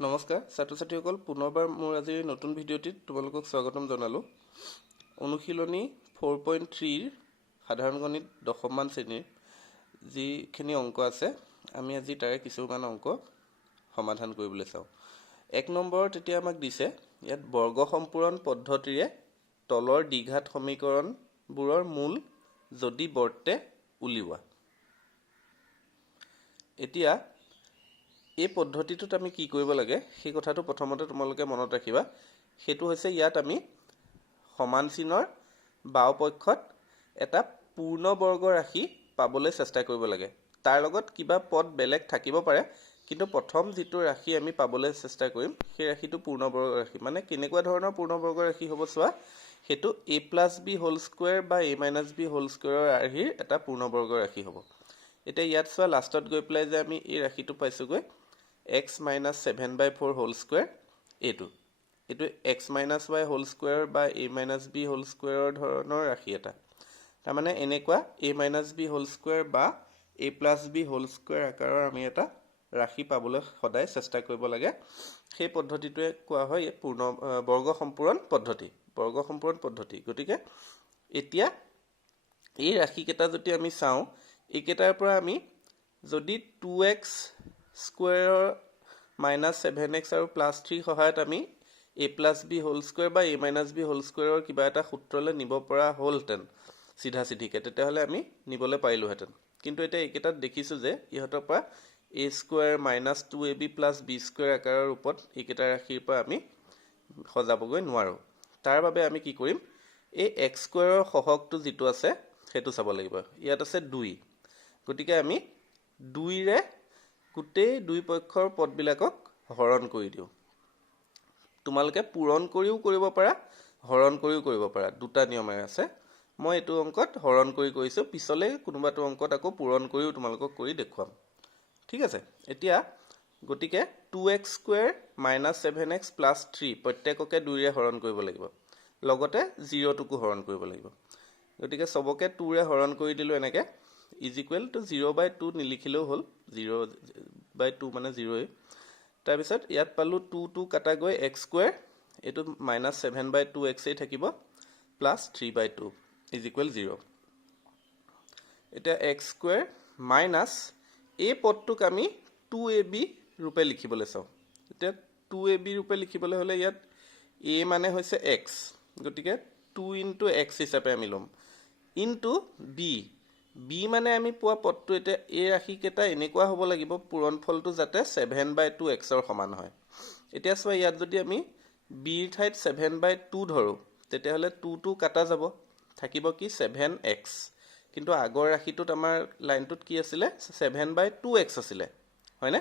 নমস্কাৰ ছাত্ৰ ছাত্ৰীসকল পুনৰবাৰ মোৰ আজি নতুন ভিডিঅ'টিত তোমালোকক স্বাগতম জনালোঁ। অনুশীলনী 4.3 সাধাৰণ গণিত দশমমান শ্ৰেণীৰ যিখিনি অংক আছে আমি আজি তাৰে কিছুমান অংক সমাধান কৰিবলৈ চাওঁ। 1 নম্বৰত এতিয়া আমাক দিছে ইয়াত বৰ্গ সম্পূৰণ পদ্ধতিৰে তলৰ দ্বিঘাত সমীকৰণবোৰৰ মূল যদি বৰ্তে উলিওৱা। এতিয়া এই পদ্ধতিটোত আমি কি কৰিব লাগে সেই কথাটো প্ৰথমতে তোমালোকে মনত ৰাখিবা। সেইটো হৈছে ইয়াত আমি সমান চিনৰ বাও পক্ষত এটা পূৰ্ণ বৰ্গ ৰাশি পাবলৈ চেষ্টা কৰিব লাগে। তাৰ লগত কিবা পদ বেলেগ থাকিব পাৰে, কিন্তু প্ৰথম যিটো ৰাশি আমি পাবলৈ চেষ্টা কৰিম সেই ৰাশিটো পূৰ্ণ বৰ্গ ৰাশি। মানে কেনেকুৱা ধৰণৰ পূৰ্ণ বৰ্গ ৰাশি হ'ব চোৱা, সেইটো a + b হোল স্কোৱাৰ বা a - b হোল স্কোৱাৰৰ আৰ্হিৰ এটা পূৰ্ণ বৰ্গ ৰাশি হ'ব। এতিয়া ইয়াত চোৱা লাষ্টত গৈ পেলাই যে আমি এই ৰাশিটো পাইছোগৈ x - 7/4 হোল স্কোৱাৰ। এইটো x - y হোল স্কোৱাৰ বা a - b হোল স্কোৱাৰৰ ধৰণৰ ৰাশি এটা। তাৰমানে এনেকুৱা a - b হোল স্কোৱাৰ বা a + b হোল স্কোৱাৰ আকাৰৰ আমি এটা ৰাশি পাবলৈ সদায় চেষ্টা কৰিব লাগে। সেই পদ্ধতিটোৱে কোৱা হয় বৰ্গ সম্পূৰণ পদ্ধতি। গতিকে এতিয়া এই ৰাশিকেইটা যদি আমি চাওঁ, এইকেইটাৰ পৰা আমি যদি 2x স্কোৱাৰৰ -7x আৰু +3 সহায়ত আমি a + b হোল স্কোৱাৰ বা a - b হোল স্কোৱাৰৰ কিবা এটা সূত্ৰলৈ নিব পৰা হ'লহেঁতেন চিধাকে, তেতিয়াহ'লে আমি নিবলৈ পাৰিলোহেঁতেন। কিন্তু এতিয়া এইকেইটাত দেখিছোঁ যে ইহঁতৰ পৰা a square -2ab + b square আকাৰৰ ৰূপত এইকেইটা ৰাশিৰ পৰা আমি সজাবগৈ নোৱাৰোঁ। তাৰ বাবে আমি কি কৰিম, এই x স্কোৱাৰৰ সহগটো যিটো আছে সেইটো চাব লাগিব। ইয়াত আছে 2, গতিকে আমি 2ৰে গোটেই দুই পক্ষৰ পদবিলাকক হৰণ কৰি দিওঁ। তোমালোকে পূৰণ কৰিও কৰিব পাৰা, হৰণ কৰিও কৰিব পাৰা, দুটা নিয়মেৰে আছে। মই এইটো অংকত হৰণ কৰি কৰিছোঁ, পিছলৈ কোনোবাটো অংকত আকৌ পূৰণ কৰিও তোমালোকক কৰি দেখুৱাম। ঠিক আছে, এতিয়া গতিকে 2x স্কোৱাৰ -7x + 3 প্ৰত্যেককে 2ৰে হৰণ কৰিব লাগিব, লগতে 0টোকো হৰণ কৰিব লাগিব। গতিকে চবকে 2ৰে হৰণ কৰি দিলোঁ এনেকৈ, = 0/2 নিলিখিলেও হ'ল, 0/2 মানে 0। তাৰপিছত ইয়াত পালোঁ 2 কাটা গৈ x স্কোৱাৰ, এইটো -7/2x থাকিব, +3/2 = 0। এতিয়া x স্কোৱাৰ মাইনাছ এই পদটোক আমি 2ab ৰূপে লিখিবলৈ চাওঁ। এতিয়া 2ab ৰূপে লিখিবলৈ হ'লে ইয়াত a মানে হৈছে x, গতিকে 2 × x হিচাপে আমি ল'ম, ইনটু b মানে আমি পোৱা পদটো। এতিয়া এই ৰাশিকেইটা এনেকুৱা হ'ব লাগিব পূৰণফলটো যাতে 7/2xৰ সমান হয়। এতিয়া চোৱা ইয়াত যদি আমি bৰ ঠাইত 7/2 ধৰোঁ, তেতিয়াহ'লে 2 কাটা যাব, থাকিব কি 7x। কিন্তু আগৰ ৰাশিটোত আমাৰ লাইনটোত কি আছিলে, 7/2x আছিলে, হয়নে?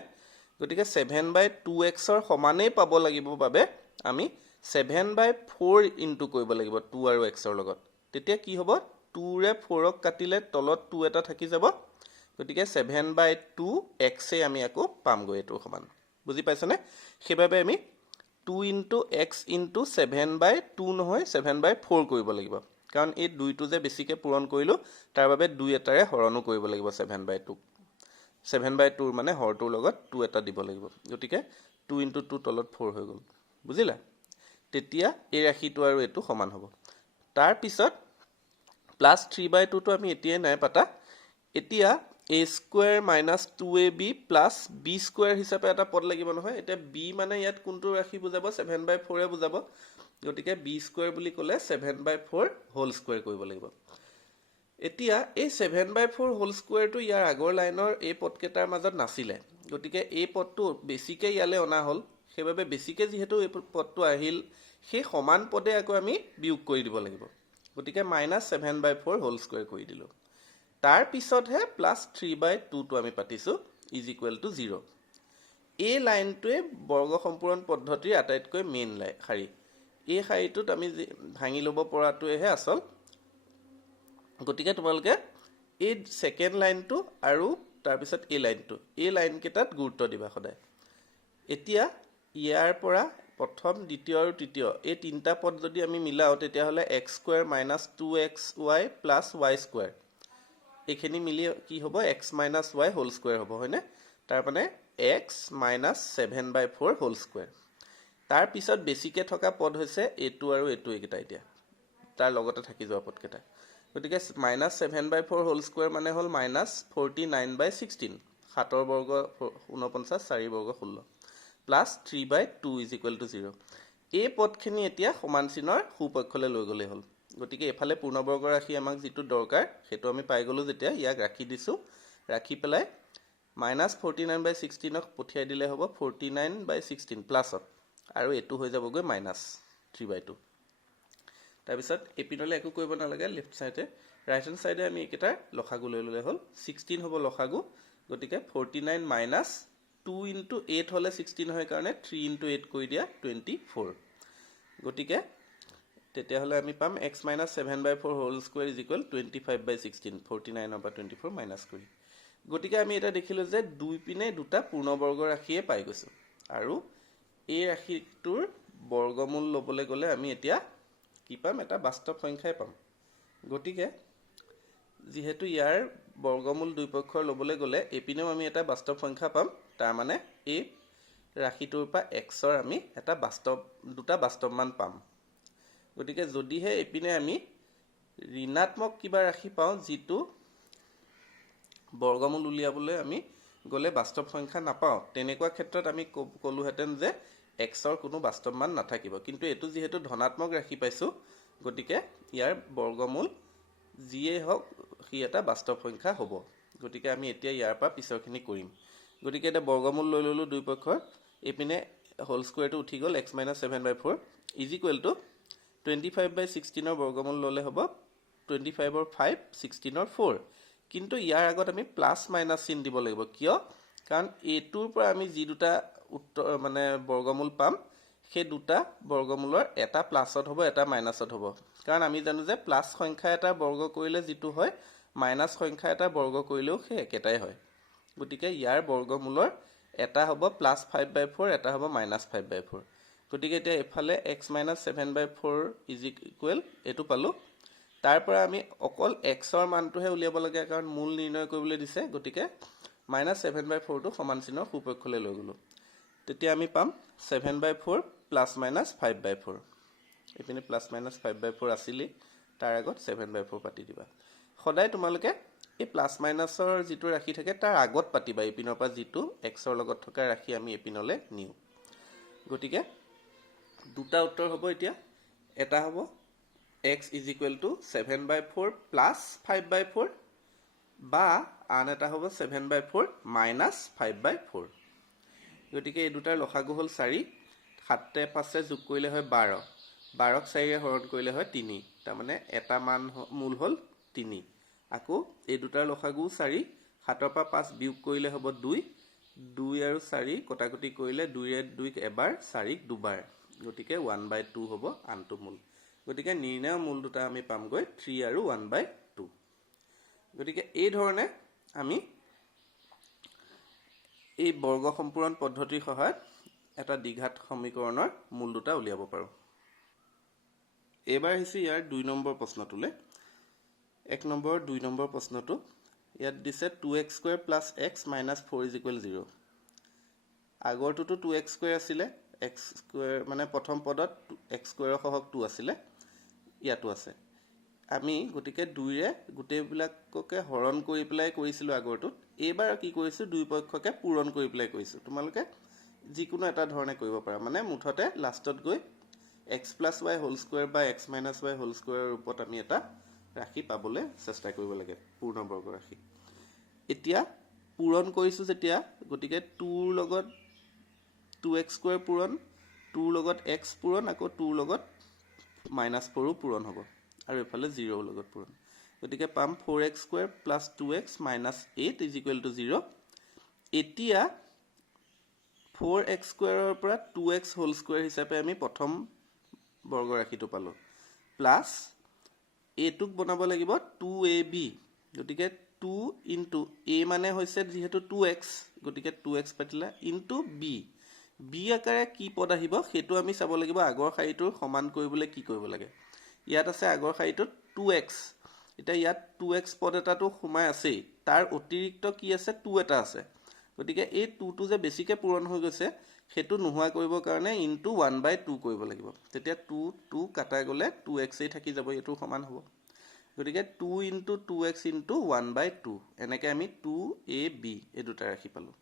গতিকে 7/2xৰ সমানেই পাব লাগিব বাবে আমি 7/4 ইনটু কৰিব লাগিব 2 আৰু xৰ লগত। তেতিয়া কি হ'ব, 2ৰে 4ক কাটিলে তলত 2 এটা থাকি যাব, গতিকে 7/2x আমি আকৌ পামগৈ এইটোৰ সমান। বুজি পাইছনে? সেইবাবে আমি 2 × x × 7/2 নহয় 7/4 কৰিব লাগিব, কাৰণ এই 2টো যে বেছিকৈ পূৰণ কৰিলোঁ তাৰ বাবে 2 এটাৰে হৰণো কৰিব লাগিব 7/2। 7/2 মানে হৰটোৰ লগত 2 এটা দিব লাগিব, গতিকে 2 × 2 তলত 4 হৈ গ'ল। বুজিলা? তেতিয়া এই ৰাশিটো আৰু এইটো সমান হ'ব। তাৰপিছত +3/2টো আমি এতিয়াই নাই পাতা। এতিয়া a square -2ab + b square হিচাপে এটা পদ লাগিব নহয়। এতিয়া b মানে ইয়াত কোনটো ৰাশি বুজাব, 7/4 বুজাব, গতিকে b স্কোৱাৰ বুলি ক'লে 7/4 হোল স্কোৱাৰ কৰিব লাগিব। এতিয়া এই 7/4 হোল স্কোৱাৰটো ইয়াৰ আগৰ লাইনৰ এই পদকেইটাৰ মাজত নাছিলে, গতিকে এই পদটো বেছিকৈ ইয়ালৈ অনা হ'ল। সেইবাবে বেছিকৈ যিহেতু এই পদটো আহিল, সেই সমান পদে আকৌ আমি বিয়োগ কৰি দিব লাগিব, গতিকে -7/4 হোল স্কোৱাৰ কৰি দিলোঁ। তাৰপিছতহে +3/2টো আমি পাতিছোঁ, = 0। এই লাইনটোৱে বৰ্গ সম্পূৰণ পদ্ধতিৰ আটাইতকৈ মেইন শাৰী। এই শাৰীটোত আমি ভাঙি ল'ব পৰাটোৱেহে আচল। গতিকে তোমালোকে এই ছেকেণ্ড লাইনটো আৰু তাৰপিছত এই লাইনকেইটাত গুৰুত্ব দিবা সদায়। এতিয়া ইয়াৰ পৰা প্ৰথম, দ্বিতীয় আৰু তৃতীয় এই তিনিটা পদ যদি আমি মিলাওঁ, তেতিয়াহ'লে x square -2xy + y square, এইখিনি মিলি কি হ'ব, x - y হোল স্কোৱাৰ হ'ব, হয়নে? তাৰমানে x minus 7/4 হোল স্কুৱেৰ। তাৰ পিছত বেছিকৈ থকা পদ হৈছে এইটো আৰু এইটো এইকেইটা এতিয়া তাৰ লগতে থাকি যোৱা পদকেইটা। গতিকে -7/4 হোল স্কুৱেৰ মানে হ'ল -49/16 7 বৰ্গ 49 4 বৰ্গ 16 প্লাছ 3/2 = 0। এই পদখিনি এতিয়া সমান চিনৰ সোঁপক্ষলৈ লৈ গ'লেই হ'ল। গতিকে এফালে পূৰ্ণবৰ্গ ৰাশি আমাক যিটো দৰকাৰ সেইটো আমি পাই গ'লোঁ। যেতিয়া ইয়াক ৰাখি দিছোঁ, ৰাখি পেলাই -49/16 পঠিয়াই দিলে হ'ব 49/16 প্লাছত, আৰু এইটো হৈ যাবগৈ -3/2। তাৰপিছত এপিনলৈ একো কৰিব নালাগে, লেফ্ট চাইডে ৰাইট হেণ্ড চাইডে আমি এইকেইটাৰ লসাগু লৈ ল'লে হ'ল। 16 হ'ব লসাগু, গতিকে 49 মাইনাছ 2 × 8 হ'লে 16 হয় কাৰণে 3 × 8 কৰি দিয়া 24। গতিকে তেতিয়াহ'লে আমি পাম x - 7/4 হোল স্কুৱেৰ = 25/16 49ৰ পৰা 24 মাইনাছ কৰি। গতিকে আমি এটা দেখিলোঁ যে দুই পিনে দুটা পূৰ্ণবৰ্গ ৰাশিয়ে পাই গৈছোঁ, আৰু এই ৰাশিটোৰ বৰ্গমূল ল'বলৈ গ'লে আমি এতিয়া কি পাম? এটা বাস্তৱ সংখ্যাই পাম। গতিকে যিহেতু ইয়াৰ বৰ্গমূল দুই পক্ষৰ ল'বলৈ গ'লে এইপিনেও আমি এটা বাস্তৱ সংখ্যা পাম, তাৰমানে এই ৰাশিটোৰ পৰা xৰ আমি দুটা বাস্তৱ মান পাম। গতিকে যদিহে এইপিনে আমি ঋণাত্মক কিবা ৰাশি পাওঁ যিটো বৰ্গমূল উলিয়াবলৈ আমি গ'লে বাস্তৱ সংখ্যা নাপাওঁ, তেনেকুৱা ক্ষেত্ৰত আমি ক'লোহেঁতেন যে xৰ কোনো বাস্তৱ মান নাথাকিব। কিন্তু এইটো যিহেতু ধনাত্মক ৰাশি পাইছোঁ, গতিকে ইয়াৰ বৰ্গমূল যিয়েই হওক সি এটা বাস্তৱ সংখ্যা হ'ব। গতিকে আমি এতিয়া ইয়াৰ পৰা পিছৰখিনি কৰিম। গতিকে এতিয়া বৰ্গমূল লৈ ল'লোঁ দুই পক্ষৰ, এইপিনে হোল স্কুৱেৰটো উঠি গ'ল x - 7/4 = 25/16 বৰ্গমূল ল'লে হ'ব 25ৰ 5 16ৰ 4। কিন্তু ইয়াৰ আগত আমি প্লাছ মাইনাছ চিন দিব লাগিব। কিয়? কাৰণ এইটোৰ পৰা আমি যি দুটা বৰ্গমূল পাম, সেই দুটা বৰ্গমূলৰ এটা প্লাছত হ'ব, এটা মাইনাছত হ'ব। কাৰণ আমি জানো যে প্লাছ সংখ্যা এটা বৰ্গ কৰিলে যিটো হয়, মাইনাছ সংখ্যা এটা বৰ্গ কৰিলেও সেই একেটাই হয়। গতিকে ইয়াৰ বৰ্গমূলৰ এটা হ'ব +5/4, এটা হ'ব -5/4। গতিকে এতিয়া এফালে x - 7/4 = এইটো পালোঁ। তাৰ পৰা আমি অকল xৰ মানটোহে উলিয়াব লাগে, কাৰণ মূল নিৰ্ণয় কৰিবলৈ দিছে। গতিকে -7/4টো সমান চিনৰ সোঁপক্ষলৈ লৈ গ'লোঁ। তেতিয়া আমি পাম 7/4 ± 5/4। এইপিনে +-5/4 আছিলেই, তাৰ আগত 7/4 পাতি দিবা। সদায় তোমালোকে এই প্লাছ মাইনাছৰ যিটো ৰাশি থাকে তাৰ আগত পাতিবা, এইপিনৰ পৰা যিটো xৰ লগত থকা ৰাশি আমি এইপিনলৈ নিওঁ। গতিকে দুটা উত্তৰ হ'ব এতিয়া। এটা হ'ব x = 7/4 + 5/4, বা আন এটা হ'ব 7/4 - 5/4। গতিকে এই দুটাৰ লসাগু হ'ল 4, 7 5 যোগ কৰিলে হয় 12, 12ক 4ৰে হৰণ কৰিলে হয় 3, তাৰমানে এটা মূল হ'ল 3। আকৌ এই দুটাৰ লসাগু 4, 7ৰ পৰা 5 বিয়োগ কৰিলে হ'ব 2, 2 আৰু 4 কটাকটি কৰিলে 2ৰে 2ক এবাৰ, 4ক দুবাৰ। গতিকে 1/2 হ'ব আনটো মূল। গতিকে নিৰ্ণয় মূল দুটা আমি পামগৈ 3 আৰু 1/2। গতিকে এই ধৰণে আমি এই বৰ্গ সম্পূৰণ পদ্ধতিৰ সহায়ত এটা দ্বিঘাত সমীকৰণৰ মূল দুটা উলিয়াব পাৰোঁ। এইবাৰ আহিছে ইয়াৰ 2 নম্বৰ প্ৰশ্নটোলৈ। 1 নম্বৰ 2 নম্বৰ প্ৰশ্নটো ইয়াত দিছে 2x² + x - 4 = 0। আগৰটোতো 2x² আছিলে, x² মানে প্ৰথম পদত x² সহগ 2 আছিলে, ইয়াতো আছে। আমি গতিকে 2ৰে গোটেইবিলাককে হৰণ কৰি পেলাই কৰিছিলোঁ আগৰটোত। এইবাৰ কি কৰিছোঁ? দুই পক্ষকে পূৰণ কৰি পেলাই কৰিছোঁ। তোমালোকে যিকোনো এটা ধৰণে কৰিব পাৰা, মানে মুঠতে লাষ্টত গৈ x + y হোল স্কুৱেৰ বা x - y হোল স্কুৱেৰৰ ৰূপত আমি এটা ৰাশি পাবলৈ চেষ্টা কৰিব লাগে, পূৰ্ণবৰ্গ ৰাশি। এতিয়া পূৰণ কৰিছোঁ যেতিয়া, গতিকে 2ৰ লগত 2x² পূৰণ, 2ৰ লগত x পূৰণ, আকৌ 2ৰ লগত -4ও পূৰণ হ'ব, আৰু এইফালে 0ৰ লগত পূৰণ। গতিকে পাম 4x² + 2x - 8 = 0। এতিয়া 4x² পৰা 2x হোল স্কুৱেৰ হিচাপে আমি প্ৰথম বৰ্গ ৰাশিটো পালোঁ, প্লাছ এইটোক বনাব লাগিব 2ab। গতিকে 2 × a মানে হৈছে যিহেতু 2x, গতিকে 2x পাতিলা ইনটু b আকাৰে কি পদ আহিব সেইটো আমি চাব লাগিব। আগৰ শাৰীটোৰ সমান কৰিবলৈ কি কৰিব লাগে? ইয়াত আছে আগৰ শাৰীটোত 2x, এতিয়া ইয়াত 2x পদ এটাতো সোমাই আছেই, তাৰ অতিৰিক্ত কি আছে? 2 এটা আছে। গতিকে এই 2টো যে বেছিকৈ পূৰণ হৈ গৈছে সেইটো নোহোৱা কৰিবৰ কাৰণে ইনটু 1/2 কৰিব লাগিব। তেতিয়া 2 কাটা গ'লে 2x থাকি যাব, এইটো সমান হ'ব। গতিকে 2 × 2x × 1/2 এনেকৈ আমি 2ab এই দুটা ৰাখি পালোঁ।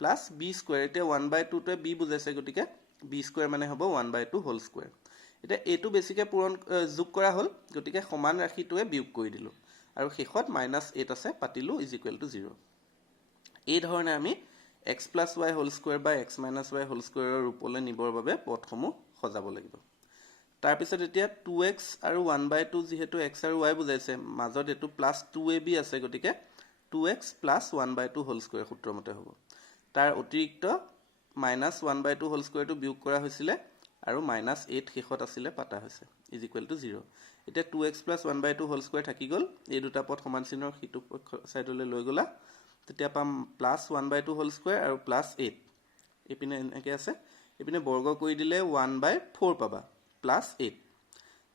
প্লাছ b স্কুৱেৰ, এতিয়া 1/2টোৱে b বুজাইছে, গতিকে b স্কুৱেৰ মানে হ'ব 1/2 হোল স্কুৱেৰ। এতিয়া এইটো বেছিকৈ যোগ কৰা হ'ল, গতিকে সমান ৰাশিটোৱে বিয়োগ কৰি দিলোঁ আৰু শেষত -8 আছে, পাতিলোঁ =0। এই ধৰণে আমি x + y হোল স্কুৱেৰ বা x - y হোল স্কুৱেৰৰ ৰূপলৈ নিবৰ বাবে পদসমূহ সজাব লাগিব। তাৰপিছত এতিয়া 2x আৰু 1/2 যিহেতু x আৰু y বুজাইছে, মাজত এইটো +2ab আছে, গতিকে 2x + 1/2 হোল স্কুৱেৰ সূত্ৰমতে হ'ব। তাৰ অতিৰিক্ত -1/2 হোল স্কুৱেৰটো বিয়োগ কৰা হৈছিলে আৰু -8 শেষত আছিলে, পাতা হৈছে =0। এতিয়া 2x + 1/2 হোল স্কুৱেৰ থাকি গ'ল, এই দুটা পদ সমান চিহ্নৰ সিটো ছাইডলৈ লৈ গ'লা, তেতিয়া পাম +1/2 হোল স্কুৱেৰ আৰু +8, এইপিনে এনেকৈ আছে, এইপিনে বৰ্গ কৰি দিলে 1/4 পাবা, +8।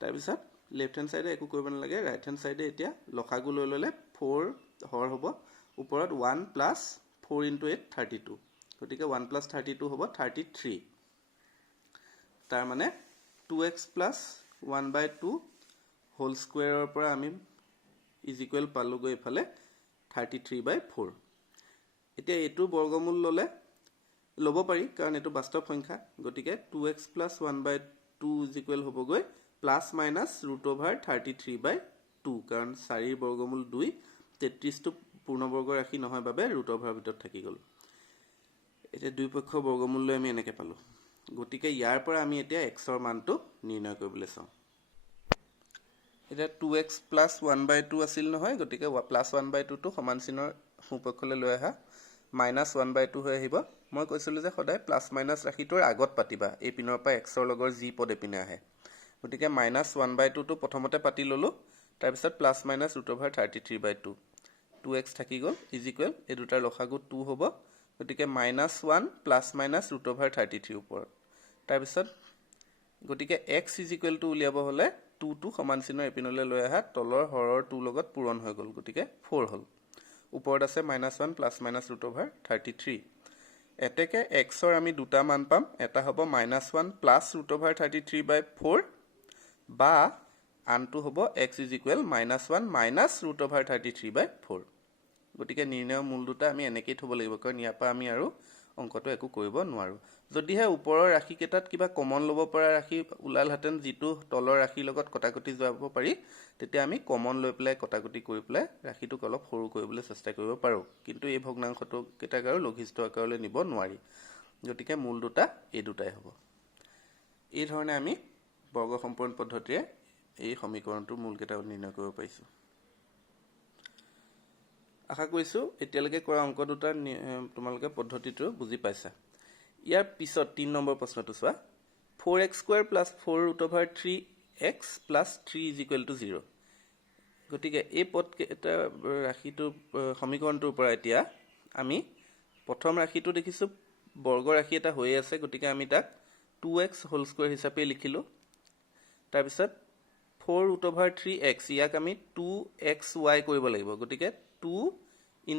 তাৰপিছত লেফ্ট হেণ্ড চাইডে একো কৰিব নালাগে, ৰাইট হেণ্ড চাইডে এতিয়া লসাগু লৈ ল'লে 4 হৰ হ'ব, ওপৰত 1 + 4 × 8 32, গতিকে 1 + 32 হ'ব 33। তাৰমানে 2x + 1/2 হোল স্কুৱেৰৰ পৰা আমি = পালোগৈ এইফালে 33/4। এতিয়া এইটো বৰ্গমূল ল'ব পাৰি, কাৰণ এইটো বাস্তৱ সংখ্যা, গতিকে 2x + 1/2 হ'বগৈ ±√33/2, কাৰণ 4ৰ বৰ্গমূল 2, 33টো পূৰ্ণবৰ্গ ৰাশি নহয় বাবে ৰুট-অভাৰৰ ভিতৰত থাকি গ'ল। এতিয়া দুই পক্ষৰ বৰ্গমূল লৈ আমি এনেকৈ পালোঁ। গতিকে ইয়াৰ পৰা আমি এতিয়া xৰ মানটো নিৰ্ণয় কৰিবলৈ চাওঁ। এতিয়া 2x + 1/2 আছিল নহয়, গতিকে +1/2টো সমান চিহ্নৰ সোঁপক্ষলৈ লৈ আহা, -1/2 হৈ আহিব। মই কৈছিলোঁ যে সদায় প্লাছ-মাইনাছ ৰাশিটোৰ আগত পাতিবা, এই পিনৰ পৰা xৰ লগৰ যি পদ এপিনে আহে। গতিকে -1/2টো প্ৰথমতে পাতি ল'লোঁ, তাৰপিছত ±√33/2, 2x থাকি গ'ল, এই দুটাৰ লসাগু 2 হ'ব, গতিকে -1 ± ওপৰত। তাৰপিছত গতিকে x উলিয়াব হ'লে 2টো সমান চিহ্নৰ এপিনলৈ লৈ আহা, তলৰ হৰৰ 2 লগত পূৰণ হৈ গ'ল, গতিকে 4 হ'ল। ওপৰত আছে -1 ± এতেকে xৰ আমি দুটা মান পাম, এটা হ'ব -1 +√33/4 বা আনটো হ'ব x -1 -√33/4। গতিকে নিৰ্ণয় মূল দুটা আমি এনেকেই থ'ব লাগিব, কাৰণ ইয়াৰ পৰা আমি আৰু অংকটো একো কৰিব নোৱাৰোঁ। যদিহে ওপৰৰ ৰাশিকেইটাত কিবা কমন ল'ব পৰা ৰাশি ওলালহেঁতেন, যিটো তলৰ ৰাশিৰ লগত কটাকটি যোৱাব পাৰি, তেতিয়া আমি কমন লৈ পেলাই কটাকটি কৰি পেলাই ৰাশিটোক অলপ সৰু কৰিবলৈ চেষ্টা কৰিব পাৰোঁ। কিন্তু এই ভগ্নাংশটো কেইটাক আৰু লঘিষ্ঠ আকাৰলৈ নিব নোৱাৰি, গতিকে মূল দুটা এই দুটাই হ'ব। এই ধৰণে আমি বৰ্গ সম্পূৰণ পদ্ধতিৰে এই সমীকৰণটোৰ মূলকেইটা নিৰ্ণয় কৰিব পাৰিছোঁ। আশা কৰিছোঁ এতিয়ালৈকে কৰা অংক দুটাৰ তোমালোকে পদ্ধতিটো বুজি পাইছা। ইয়াৰ পিছত 3 নম্বৰ প্ৰশ্নটো চোৱা, 4x² + 4√3x + 3 = 0। গতিকে এই পদকেইটা ৰাশিটোৰ সমীকৰণটোৰ পৰা এতিয়া আমি প্ৰথম ৰাশিটো দেখিছোঁ বৰ্গ ৰাশি এটা হৈ আছে, গতিকে আমি তাক 2x হোল স্কুৱেৰ হিচাপে লিখিলোঁ। তাৰপিছত 4√3x, ইয়াক আমি 2xy কৰিব লাগিব, গতিকে 2 ×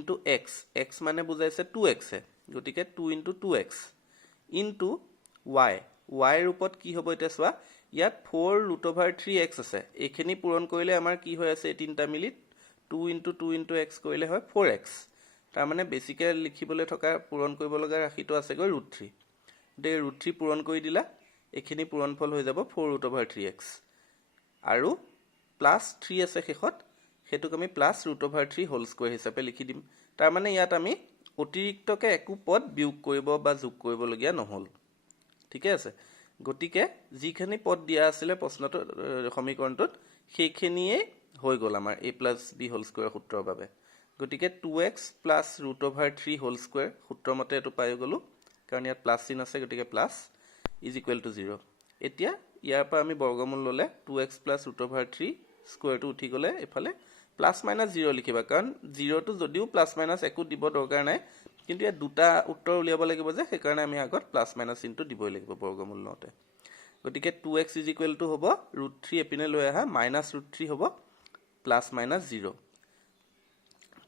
x, x মানে বুজাইছে 2x, গতিকে 2 × 2x ইনটু y, y ৰূপত কি হ'ব এতিয়া চোৱা, ইয়াত 4√3x আছে, এইখিনি পূৰণ কৰিলে আমাৰ কি হৈ আছে, এই তিনিটা মিলি 2 × 2 × x কৰিলে হয় 4x। তাৰমানে বেছিকৈ লিখিবলৈ থকা পূৰণ কৰিব লগা ৰাশিটো আছেগৈ √3, গতিকে √3 পূৰণ কৰি দিলা, এইখিনি পূৰণফল হৈ যাব 4√3x আৰু +3 আছে শেষত, সেইটোক আমি +√3 হোল স্কুৱেৰ হিচাপে লিখি দিম। তাৰমানে ইয়াত আমি অতিৰিক্তকৈ একো পদ বিয়োগ কৰিব বা যোগ কৰিবলগীয়া নহ'ল, ঠিকে আছে। গতিকে যিখিনি পদ দিয়া আছিলে প্ৰশ্নটো সমীকৰণটোত, সেইখিনিয়ে হৈ গ'ল আমাৰ a + b হোল স্কুৱেৰ সূত্ৰৰ বাবে। গতিকে 2x + √3 হোল স্কুৱেৰ সূত্ৰমতে এইটো পাই গ'লোঁ, কাৰণ ইয়াত প্লাছ চিন আছে, গতিকে প্লাছ =0। এতিয়া ইয়াৰ পৰা আমি বৰ্গমূল ল'লে 2x + √3 স্কুৱেৰটো উঠি গ'লে এইফালে ±0 লিখিবা, কাৰণ 0টো যদিও ± একো দিব দৰকাৰ নাই, কিন্তু ইয়াত দুটা উত্তৰ উলিয়াব লাগিব যে, সেইকাৰণে আমি আগত ± চিনটো দিবই লাগিব বৰ্গমূল লওঁতে। গতিকে 2x হ'ব √3 এপিনে লৈ আহা, -√3 হ'ব ±0।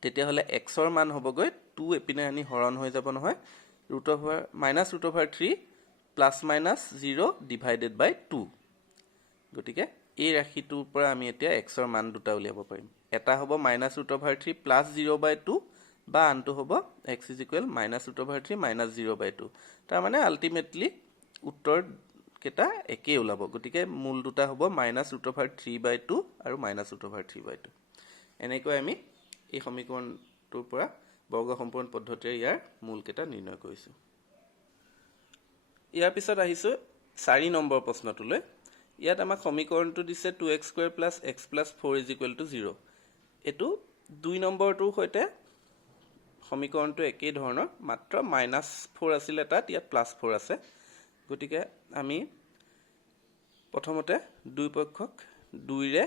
তেতিয়াহ'লে xৰ মান হ'বগৈ 2 এপিনে আনি হৰণ হৈ যাব নহয় -√3 প্লাছ মাইনাছ 0 ডিভাইডেড বাই 2 গতিকে এই ৰাশিটোৰ পৰা আমি এতিয়া x ৰ মান দুটা উলিয়াব পাৰিম এটা হ'ব -√3 প্লাছ 0/2 বা আনটো হ'ব x -√3 -0/2 তাৰ মানে আলটিমেটলি উত্তৰ কেটা একে ওলাব গতিকে মূল দুটা হ'ব -√3/2 আৰু -√3/2 এনেকৈ আমি এই সমীকৰণটোৰ পৰা বৰ্গ সম্পূৰ্ণ পদ্ধতিৰে ইয়াৰ মূল কেটা নিৰ্ণয় কৰিছো ইয়াৰ পিছত আহিছো 4 নম্বৰ প্ৰশ্নটোলৈ ইয়াত আমাক সমীকৰণটো দিছে 2x² + x + 4 = 0 এটো 2 নম্বৰটোৰ সৈতে সমীকৰণটো একেই ধৰণৰ মাত্ৰ -4 আছিল তাত ইয়াত +4 আছে গতিকে আমি প্ৰথমতে দুই পক্ষক 2 ৰে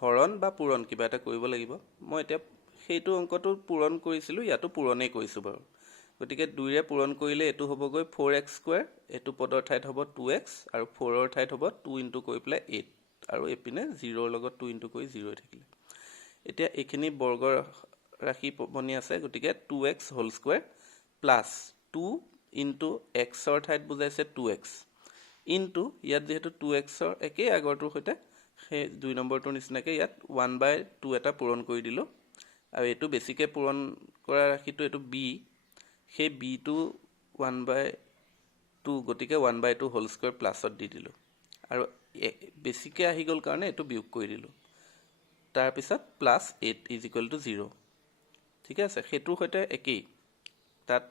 হৰণ বা পূৰণ কিবা এটা কৰিব লাগিব মই এতিয়া সেইটো অংকটো পূৰণ কৰিছিলো ইয়াতো পূৰণে কৰিছো বাৰু গতিকে 2 ৰে পূৰণ কৰিলে এটো হ'ব গৈ 4x² এটো পদৰ ঠাইত হ'ব 2x আৰু 4 ৰ ঠাইত হ'ব 2 ইনটু কৰি প্লাই 8 আৰু এপিনে 0 ৰ লগত 2 ইনটু কৰি 0 থাকিলে এতিয়া এখিনি বৰ্গ ৰাশি বনি আছে গতিকে 2x whole square plus 2 into x ৰ ঠাইত বুজাইছে 2x ইনটু ইয়াত যেহেতু 2x ৰ একে আগৰটোৰ সৈতে সেই 2 নম্বৰটোৰ নিচিনাকে ইয়াত 1/2 এটা পূৰণ কৰি দিলো আৰু এটো বেছিকে পূৰণ কৰা ৰাশিটো এটো b সেই b টো 1/2 গতিকে 1/2 হোল স্কয়াৰ প্লাসত দি দিলো আৰু বেছিকে আহি গল কাৰণে এটো বিয়োগ কৰি দিলো তাৰ পিছত +8 = 0 ঠিক আছে হেতুৰ সৈতে একেই তাত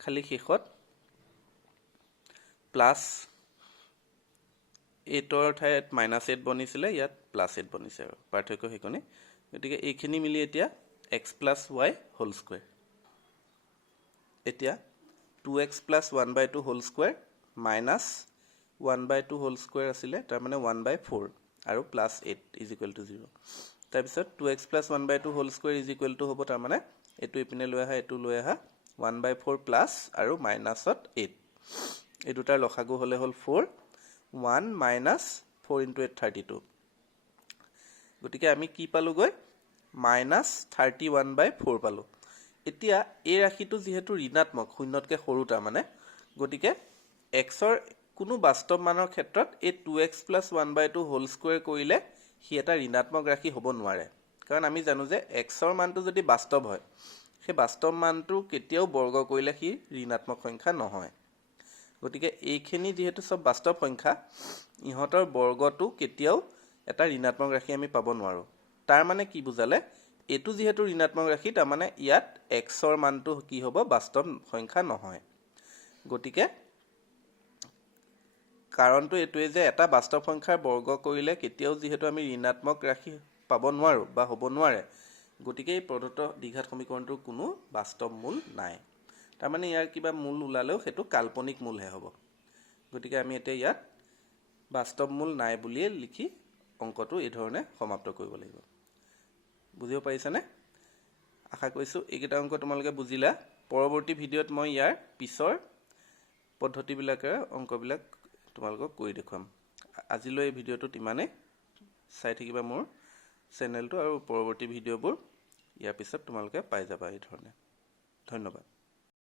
খালি শেষত প্লাস 8 ৰ ঠাইত -8 বনিছিলে ইয়াত +8 বনিছে আৰু পাৰ্থক্য হেকনে গতিকে এইখিনি মিলি এতিয়া x + y হোল স্কয়াৰ এতিয়া 2x + 1/2 whole square minus 1/2 whole square আছিলে তাৰ মানে 1/4 আৰু +8 = 0 তাৰ পিছত 2x + 1/2 হোল স্কয়াৰ হ'ব তাৰ মানে এটো ইপিনে লৈ আহা এটো লৈ আহা 1/4 প্লাস আৰু মাইনাসত 8 এই দুটাৰ লসাগু হলে হল 4 1 minus 4 into 8 32 গতিকে আমি কি পালো গৈ -31/4 পালো এতিয়া এই ৰাশিটো যেহেতু ঋণাত্মক শূন্যতকে সৰু তাৰ মানে গতিকে x ৰ কোনো বাস্তৱ মানৰ ক্ষেত্ৰত এই 2x + 1/2 হোল স্কয়াৰ কৰিলে হি এটা ঋণাত্মক ৰাশি হ'ব নোৱাৰে কাৰণ আমি জানো যে x ৰ মানটো যদি বাস্তৱ হয় সেই বাস্তৱ মানটো কেতিয়াও বৰ্গ কৰিলে হি ঋণাত্মক সংখ্যা নহয় গতিকে এইখিনি যেহেতু সব বাস্তৱ সংখ্যা ইহতৰ বৰ্গটো কেতিয়াও এটা ঋণাত্মক ৰাশি আমি পাব নোৱাৰো তাৰ মানে কি বুজালে এটো যেহেতু ঋণাত্মক ৰাশি তাৰ মানে ইয়াত x ৰ মানটো কি হ'ব বাস্তৱ সংখ্যা নহয় গতিকে কাৰণটো এটোৱে যে এটা বাস্তৱ সংখ্যাৰ বৰ্গ কৰিলে কেতিয়াও যেহেতু আমি ঋণাত্মক ৰাশি পাব নোৱাৰো বা হ'ব নোৱাৰে গতিকে এই প্ৰদত্ত দ্বিঘাত সমীকৰণটোৰ কোনো বাস্তৱ মূল নাই তাৰ মানে ইয়াৰ কিবা মূল উলালেও হেতু কাল্পনিক মূলহে হ'ব গতিকে আমি এতিয়া ইয়াত বাস্তৱ মূল নাই বুলিয়ে লিখি অংকটো এই ধৰণে সমাপ্ত কৰিব লাগিব বুজিব পাৰিছানে আশা কৰিছো এইকেইটা অংক তোমালোকে বুজিলা পৰৱৰ্তী ভিডিঅত মই ইয়াৰ পিছৰ পদ্ধতিবিলাকৰ অংকবিলাক তোমালোকক কৰি দেখুৱাম আজিলৈ এই ভিডিঅটোত ইমানে চাই থাকিবা মোৰ চেনেলটো আৰু পৰৱৰ্তী ভিডিঅবোৰ ইয়াৰ পিছত তোমালোকে পাই যাবা এই ধৰণে ধন্যবাদ